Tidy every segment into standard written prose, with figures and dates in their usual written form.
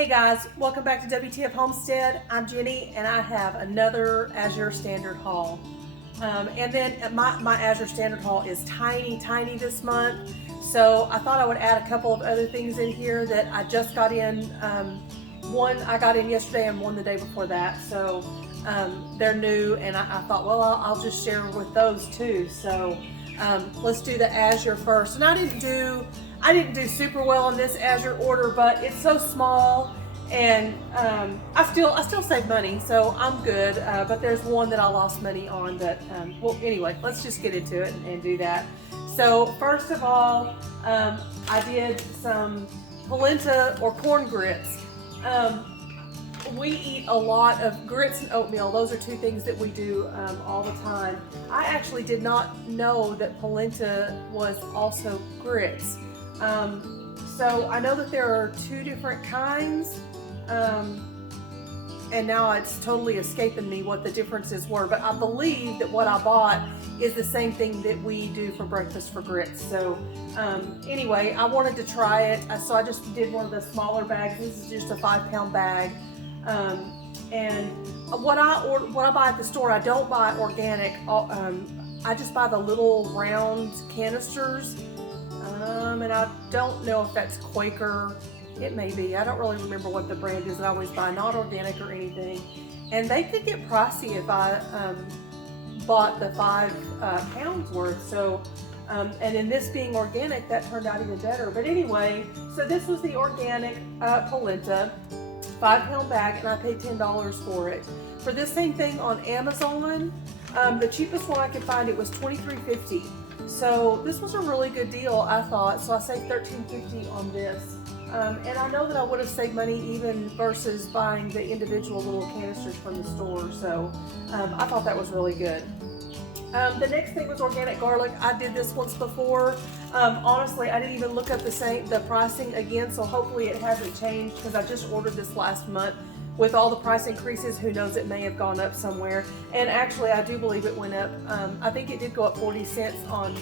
Hey guys, welcome back to WTF Homestead. I'm Jenny and I have another Azure Standard haul. And then my Azure Standard haul is tiny this month. So I thought I would add a couple of other things in here that I just got in. One I got in yesterday and one the day before that. So they're new and I thought, well, I'll just share with those too. So let's do the Azure first. And I didn't do super well on this Azure order, but it's so small and I still save money, so I'm good. But there's one that I lost money on that, well, anyway, let's just get into it and do that. So first of all, I did some polenta or corn grits. We eat a lot of grits and oatmeal. Those are two things that we do all the time. I actually did not know that polenta was also grits. So I know that there are two different kinds, and now it's totally escaping me what the differences were, but I believe that what I bought is the same thing that we do for breakfast for grits. So anyway, I wanted to try it, so I just did one of the smaller bags. This is just a 5-pound bag. And what I buy at the store, I don't buy organic. I just buy the little round canisters. And I don't know if that's Quaker. It may be. I don't really remember what the brand is that I always buy, not organic or anything. And they could get pricey if I bought the 5 pounds worth. So, and in this being organic, that turned out even better. But anyway, so this was the organic polenta 5-pound bag, and I paid $10 for it. For this same thing on Amazon, the cheapest one I could find, it was $23.50. So this was a really good deal, I thought. So I saved $13.50 on this. And I know that I would have saved money even versus buying the individual little canisters from the store. So I thought that was really good. The next thing was organic garlic. I did this once before. Honestly, I didn't even look up the pricing again, so hopefully it hasn't changed because I just ordered this last month. With all the price increases, who knows, it may have gone up somewhere. And actually, I do believe it went up. I think it did go up 40 cents on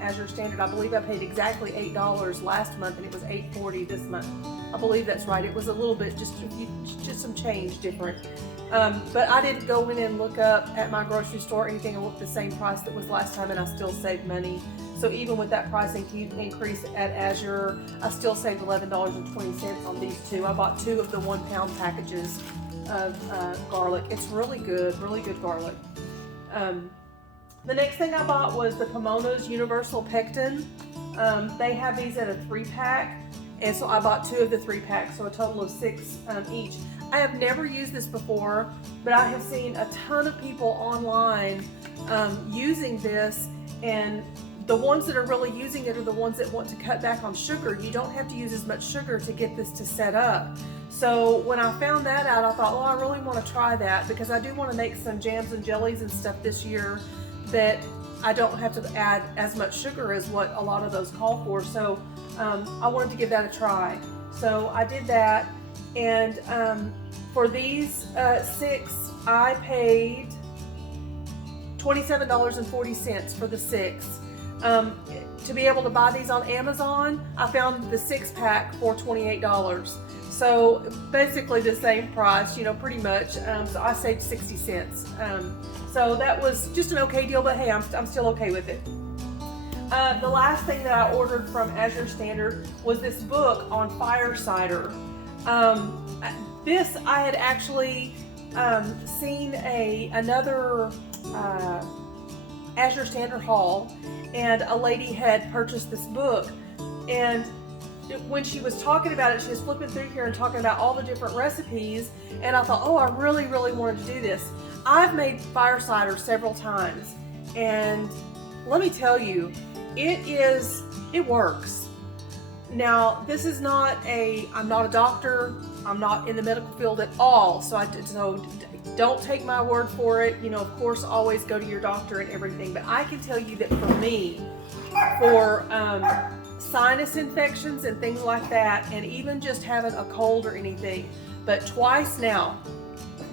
Azure Standard. I believe I paid exactly $8 last month, and it was $8.40 this month. I believe that's right. It was a little bit, just some change different. But I didn't go in and look up at my grocery store or anything and look the same price that was last time, and I still saved money. So even with that price increase at Azure, I still saved $11.20 on these two. I bought 2 of the 1-pound packages of garlic. It's really good garlic. The next thing I bought was the Pomona's Universal Pectin. They have these at a 3-pack, and so I bought 2 of the 3-packs, so a total of 6 each. I have never used this before, but I have seen a ton of people online using this, and the ones that are really using it are the ones that want to cut back on sugar. You don't have to use as much sugar to get this to set up. So when I found that out, I thought, well, I really want to try that because I do want to make some jams and jellies and stuff this year that I don't have to add as much sugar as what a lot of those call for. So I wanted to give that a try. So I did that, and for these 6, I paid $27.40 for the 6. To be able to buy these on Amazon, I found the 6-pack for $28. So basically the same price, pretty much. So I saved 60 cents. So that was just an okay deal, but hey, I'm still okay with it. The last thing that I ordered from Azure Standard was this book on fire cider. This I had actually seen another Azure Standard haul, and a lady had purchased this book, and when she was talking about it, she was flipping through here and talking about all the different recipes, and I thought, oh, I really wanted to do this. I've made fire cider several times, and let me tell you, it works. Now, this is I'm not a doctor, I'm not in the medical field at all, so don't take my word for it. Of course, always go to your doctor and everything, but I can tell you that for me, for sinus infections and things like that, and even just having a cold or anything, but twice now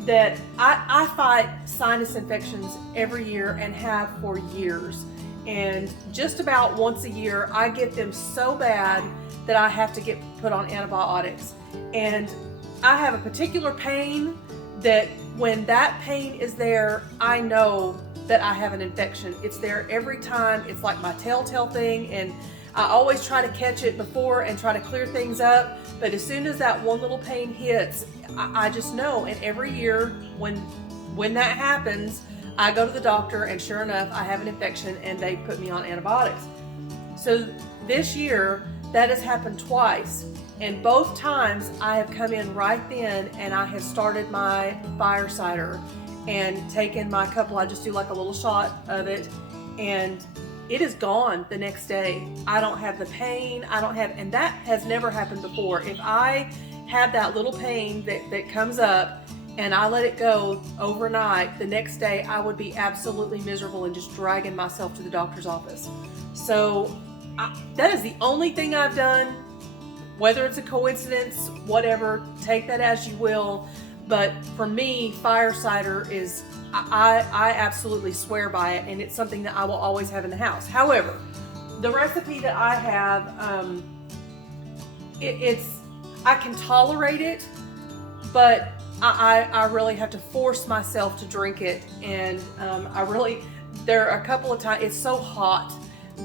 that I fight sinus infections every year and have for years. And just about once a year, I get them so bad that I have to get put on antibiotics. And I have a particular pain that when that pain is there, I know that I have an infection. It's there every time. It's like my telltale thing, and I always try to catch it before and try to clear things up. But as soon as that one little pain hits, I just know. And every year when that happens, I go to the doctor, and sure enough, I have an infection and they put me on antibiotics. So this year, that has happened twice. And both times I have come in right then and I have started my fire cider and taken my couple. I just do like a little shot of it, and it is gone the next day. I don't have the pain. And that has never happened before. If I have that little pain that comes up and I let it go overnight, the next day I would be absolutely miserable and just dragging myself to the doctor's office. So that is the only thing I've done. Whether it's a coincidence, whatever, take that as you will. But for me, fire cider is, I absolutely swear by it, and it's something that I will always have in the house. However, the recipe that I have, I can tolerate it, but I really have to force myself to drink it. And there are a couple of times, it's so hot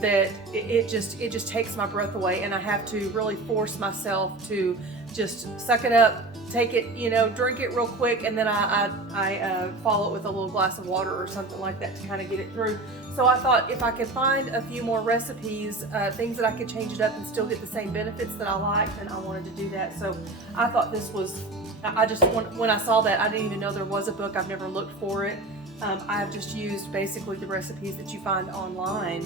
that it just takes my breath away, and I have to really force myself to just suck it up, take it, drink it real quick, and then I follow it with a little glass of water or something like that to kind of get it through. So I thought if I could find a few more recipes, things that I could change it up and still get the same benefits that I liked, and I wanted to do that. So I thought this was, when I saw that, I didn't even know there was a book. I've never looked for it. I've just used basically the recipes that you find online.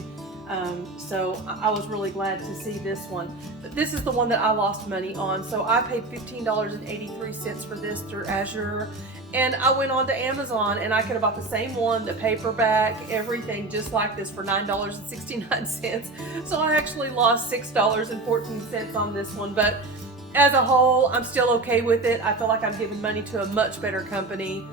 So I was really glad to see this one. But this is the one that I lost money on. So I paid $15.83 for this through Azure. And I went on to Amazon and I could have bought the same one, the paperback, everything just like this for $9.69. So I actually lost $6.14 on this one. But as a whole, I'm still okay with it. I feel like I'm giving money to a much better company.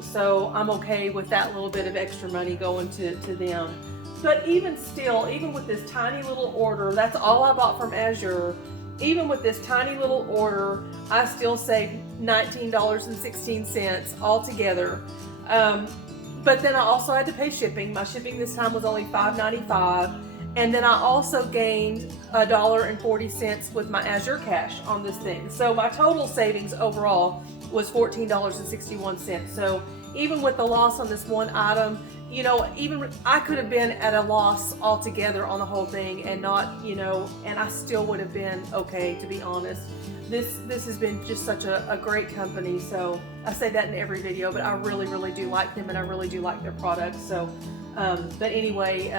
So I'm okay with that little bit of extra money going to them. But even still, even with this tiny little order, that's all I bought from Azure. Even with this tiny little order, I still saved $19.16 altogether. But then I also had to pay shipping. My shipping this time was only $5.95. And then I also gained $1.40 with my Azure Cash on this thing. So my total savings overall was $14.61. So even with the loss on this one item, even I could have been at a loss altogether on the whole thing and not, and I still would have been okay, to be honest. This has been just such a great company. So I say that in every video, but I really, really do like them, and I really do like their products. So, but anyway,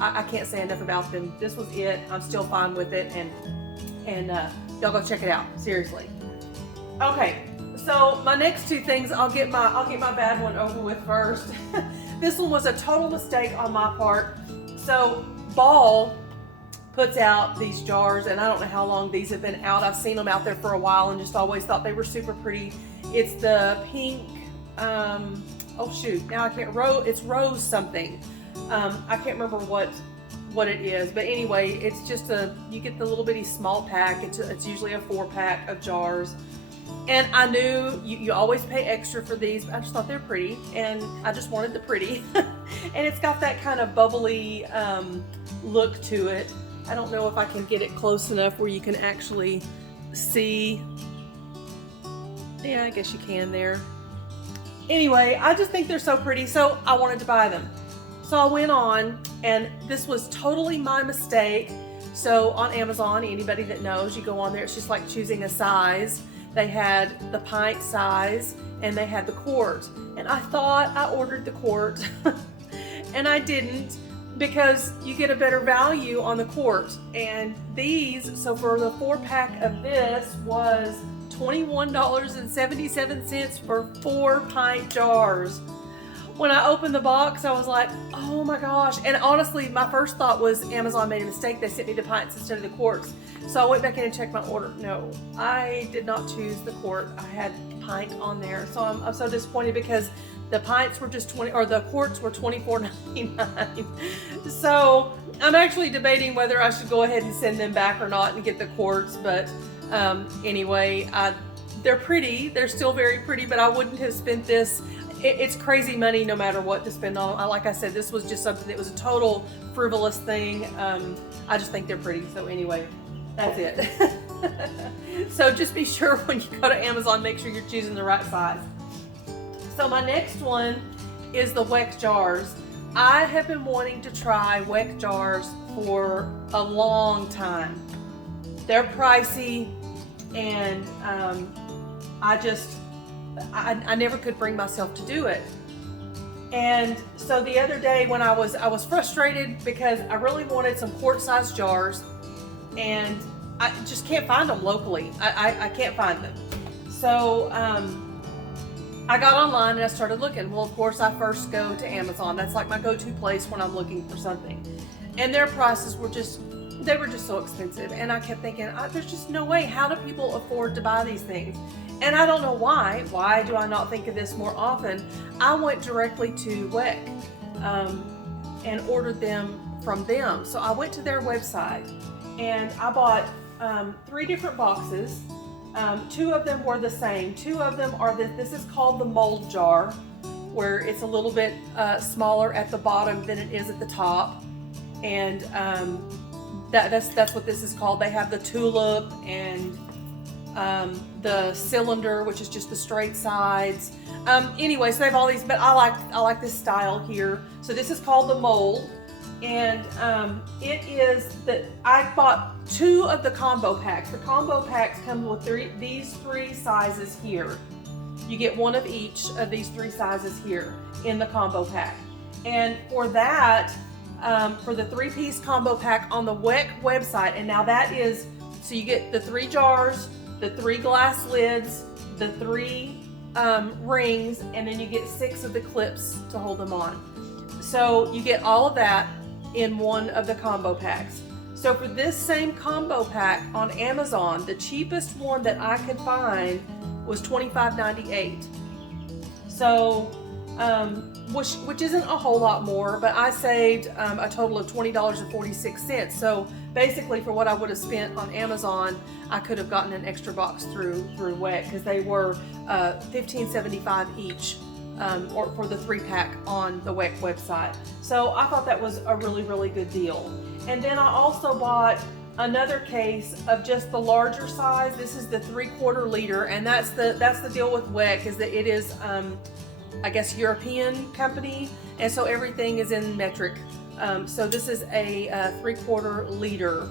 I can't say enough about them. This was it. I'm still fine with it, and y'all go check it out. Seriously. Okay. So my next two things, I'll get my bad one over with first. This one was a total mistake on my part. So Ball puts out these jars, and I don't know how long these have been out. I've seen them out there for a while and just always thought they were super pretty. It's the pink, oh shoot, now I can't, it's rose something. I can't remember what it is, but anyway, it's just you get the little bitty small pack. It's usually a 4-pack of jars. And I knew you always pay extra for these, but I just thought they're pretty, and I just wanted the pretty. And it's got that kind of bubbly look to it. I don't know if I can get it close enough where you can actually see. Yeah, I guess you can there. Anyway, I just think they're so pretty, so I wanted to buy them. So I went on, and this was totally my mistake. So on Amazon, anybody that knows, you go on there, it's just like choosing a size. They had the pint size and they had the quart. And I thought I ordered the quart and I didn't, because you get a better value on the quart. And these, so for the 4-pack of this was $21.77 for 4 pint jars. When I opened the box, I was like, oh my gosh. And honestly, my first thought was Amazon made a mistake. They sent me the pints instead of the quarts. So I went back in and checked my order. No, I did not choose the quart. I had pint on there. So I'm so disappointed, because the pints were just the quarts were $24.99. So I'm actually debating whether I should go ahead and send them back or not and get the quarts. But Anyway, they're pretty. They're still very pretty, but I wouldn't have spent this. It's crazy money no matter what to spend on them. Like I said, this was just something that was a total frivolous thing. I just think they're pretty. So anyway, that's it. So just be sure when you go to Amazon, make sure you're choosing the right size. So my next one is the Weck jars. I have been wanting to try Weck jars for a long time. They're pricey, and I never could bring myself to do it. And so the other day when I was frustrated because I really wanted some quart-sized jars, and I just can't find them locally. I can't find them. So I got online and I started looking. Well, of course, I first go to Amazon. That's like my go-to place when I'm looking for something. And their prices were just so expensive. And I kept thinking, there's just no way. How do people afford to buy these things? And I don't know why. Why do I not think of this more often? I went directly to Weck and ordered them from them. So I went to their website and I bought 3 different boxes. 2 of them were the same. 2 of them are this is called the mold jar, where it's a little bit smaller at the bottom than it is at the top. And that's what this is called. They have the tulip and the cylinder, which is just the straight sides. Anyway, so they have all these, but I like this style here. So this is called the mold, and it is that I bought 2 of the combo packs. The combo packs come with these 3 sizes here. You get 1 of each of these 3 sizes here in the combo pack. And for that, for the 3-piece combo pack on the Weck website, and now that is, so you get the 3 jars, the 3 glass lids, the 3 rings, and then you get 6 of the clips to hold them on. So you get all of that in one of the combo packs. So for this same combo pack on Amazon, the cheapest one that I could find was $25.98. So, which isn't a whole lot more, but I saved a total of $20.46. So basically, for what I would have spent on Amazon, I could have gotten an extra box through Weck, because they were $15.75 each. Or for the 3-pack on the Weck website. So I thought that was a really, really good deal. And then I also bought another case of just the larger size. This is the 3/4 liter, and that's the deal with Weck, is that it is I guess European company, and so everything is in metric. So this is a 3/4 liter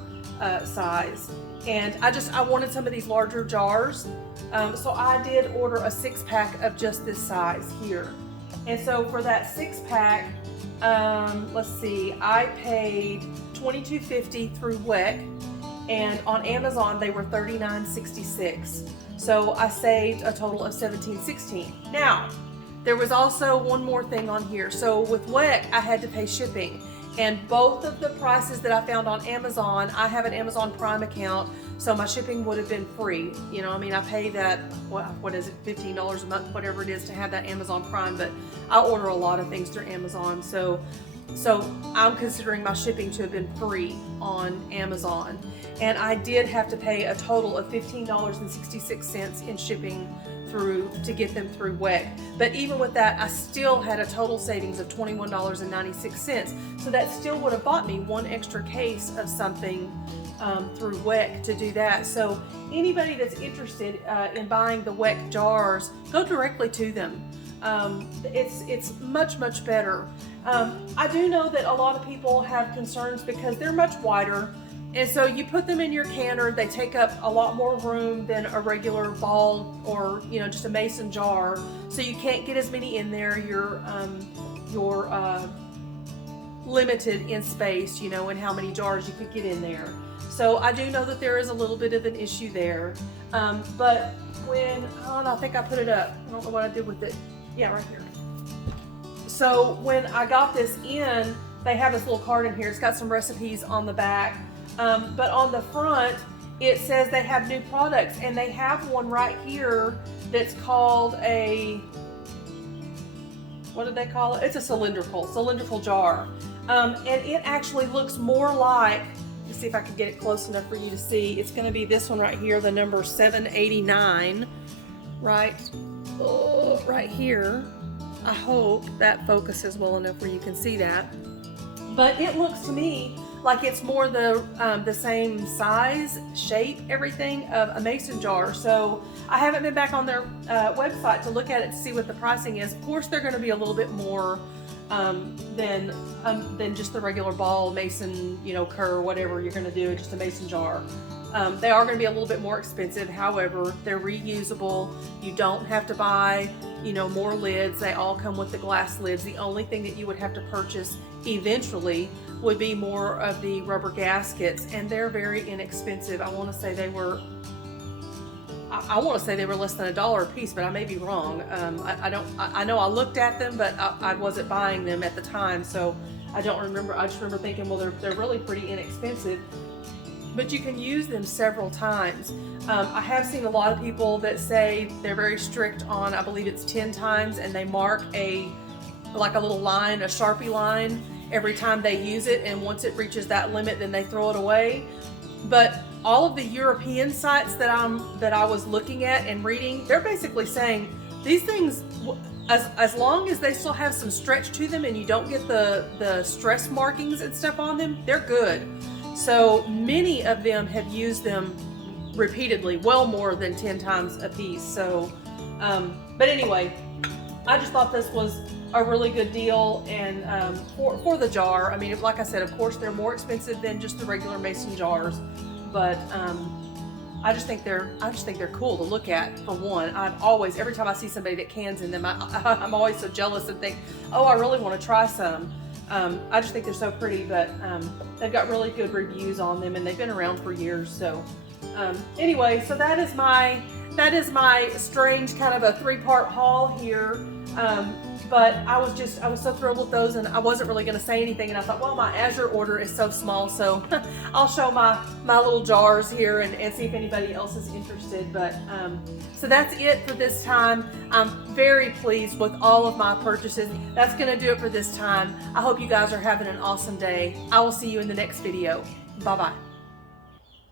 size, and I wanted some of these larger jars. So I did order a 6-pack of just this size here. And so for that 6-pack, let's see, I paid $22.50 through Weck, and on Amazon they were $39.66. So I saved a total of $17.16. Now, there was also one more thing on here. So with Weck, I had to pay shipping. And both of the prices that I found on Amazon, I have an Amazon Prime account, so my shipping would have been free. You know, I mean, I pay that, what is it, $15 a month, whatever it is, to have that Amazon Prime, but I order a lot of things through Amazon, so I'm considering my shipping to have been free on Amazon. And I did have to pay a total of $15.66 in shipping to get them through Weck. But even with that, I still had a total savings of $21.96. So that still would have bought me 1 extra case of something through Weck to do that. So anybody that's interested in buying the Weck jars, go directly to them. It's much better. I do know that a lot of people have concerns because they're much wider. And so you put them in your canner, they take up a lot more room than a regular ball or, you know, just a mason jar. So you can't get as many in there. You're limited in space, you know, and how many jars you could get in there. So I do know that there is a little bit of an issue there. But when, I think I put it up. I don't know what I did with it. Yeah, right here. So when I got this in, they have this little card in here. It's got some recipes on the back. But on the front, it says they have new products, and they have one right here that's called a, what did they call it? It's a cylindrical jar. And it actually looks more like Let's see if I can get it close enough for you to see. It's going to be this one right here, the number 789, right here. I hope that focuses well enough where you can see that. But it looks to me like it's more the same size, shape, everything of a mason jar. So I haven't been back on their website to look at it to see what the pricing is. Of course, they're going to be a little bit more than just the regular ball mason, cur, whatever you're going to do, just a mason jar. They are going to be a little bit more expensive. However, they're reusable. You don't have to buy, more lids. They all come with the glass lids. The only thing that you would have to purchase eventually would be more of the rubber gaskets, and they're very inexpensive. I want to say they were less than $1 a piece, but I may be wrong. I know I looked at them, but I wasn't buying them at the time, so I don't remember. I just remember thinking, well, they're really pretty inexpensive, but you can use them several times. I have seen a lot of people that say they're very strict on, I believe it's 10 times, and they mark like a little line, a Sharpie line, every time they use it, and once it reaches that limit, then they throw it away. But all of the European sites that I was looking at and reading, they're basically saying these things, as long as they still have some stretch to them and you don't get the stress markings and stuff on them, they're good. So many of them have used them repeatedly, well more than 10 times a piece. So, but anyway, I just thought this was a really good deal, and for the jar. I mean, like I said, of course they're more expensive than just the regular mason jars, but I just think they're cool to look at. For one, every time I see somebody that cans in them, I'm always so jealous and think, oh, I really want to try some. I just think they're so pretty, but they've got really good reviews on them, and they've been around for years. So anyway, so that is my strange kind of a 3-part haul here. But I was so thrilled with those, and I wasn't really going to say anything, and I thought, well, my Azure order is so small, so I'll show my little jars here and see if anybody else is interested. But so that's it for this time. I'm very pleased with all of my purchases. That's going to do it for this time. I hope you guys are having an awesome day. I will see you in the next video. Bye-bye.